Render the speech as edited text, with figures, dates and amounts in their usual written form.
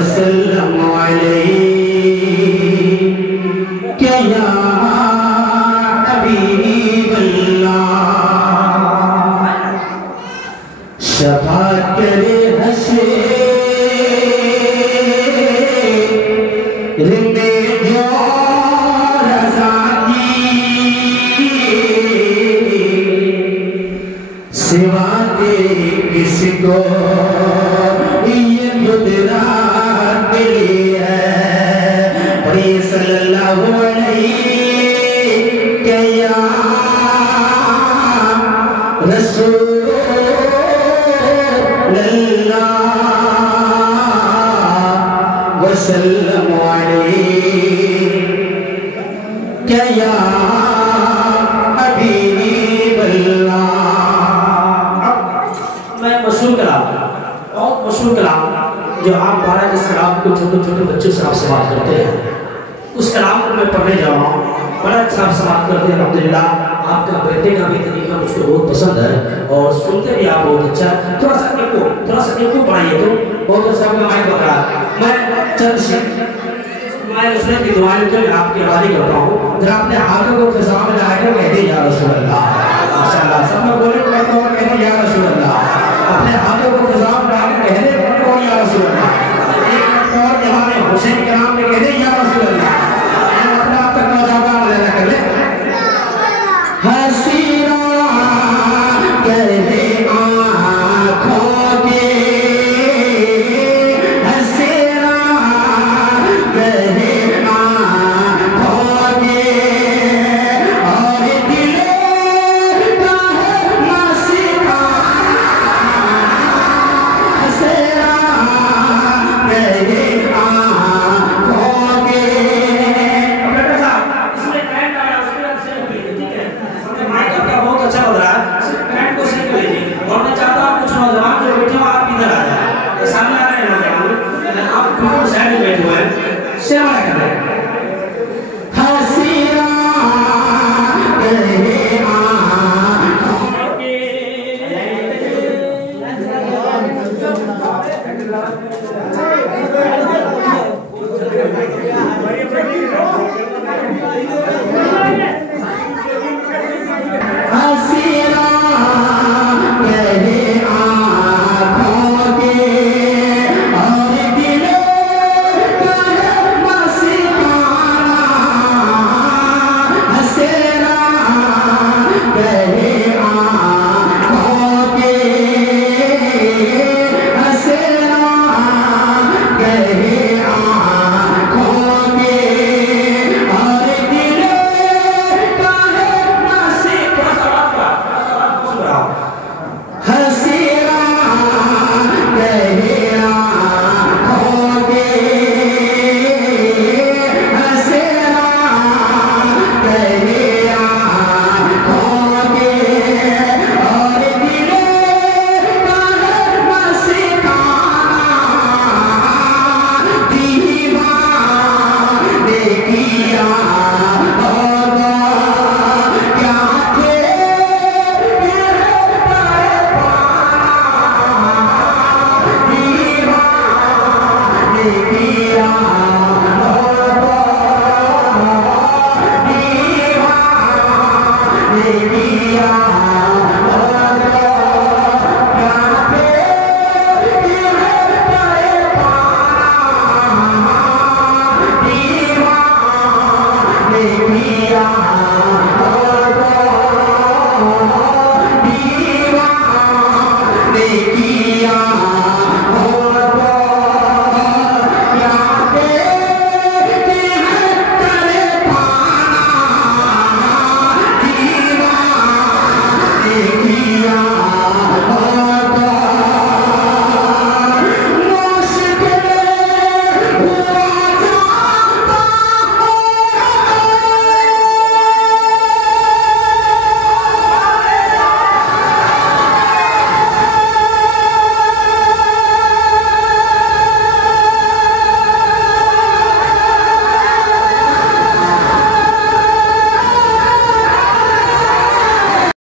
वसल्लम अलैका या हबीबल्लाह। शफाअत करे हश्र में जो रज़ा की, सिवा तेरे किसको ये कुदरत मिली है। प्रिय सल्लल्लाहु अलैहि या रसूलल्लाह वसल्लम अलैका या हबीबल्लाह। मैं मशहूर कलाम, बहुत मशहूर कलाम जो आप 12 के सलाम को छोटे छोटे बच्चों से आप समाप्त करते हैं, उस कलाम को मैं पढ़ने जा रहा हूँ। बड़ा अच्छा आप समाप्त करते हैं अल्हम्दुलिल्लाह। आपका बैठने का भी तरीका मुझको बहुत पसंद है और सुनते भी आप बहुत अच्छा। थोड़ा सा देखो पढ़ाइए तो बहुत अच्छा आपका माइक बन रहा है। मैं चंद मैं उसमें की दुआएं जो आपके हवाले करता हूँ। जरा अपने हाथों को फिजा में लगाकर कहते या रसूल अल्लाह। माशाअल्लाह सब लोग बोले कहते या रसूल अल्लाह। अपने हाथों को फिजा में लगाकर कहते या रसूल अल्लाह। एक और जहां में हुसैन के नाम पे कहते या रसूल अल्लाह। अपने आप तक पहुंचाऊंगा लेना कर ले। हसीना कहते आँखों के, हसीना कहते आँखों के, और दिलों का है मसीहा। हसीना कहते आँखों के। बेटा साहब इसमें ट्रेंड आया, उसके बाद से ठीक है, माइक आपका बहुत अच्छा बज रहा है, सिर्फ ट्रेंड को सही कर लीजिए। और मैं चाहता हूँ कुछ नौजवान जो बैठे हो आप इधर आ जाए, सामने आ रहे हैं नौजवान, आप बिल्कुल साइड में बैठे हुए हैं, सेवा कर रहे हैं। हसीना कहते आँखों के,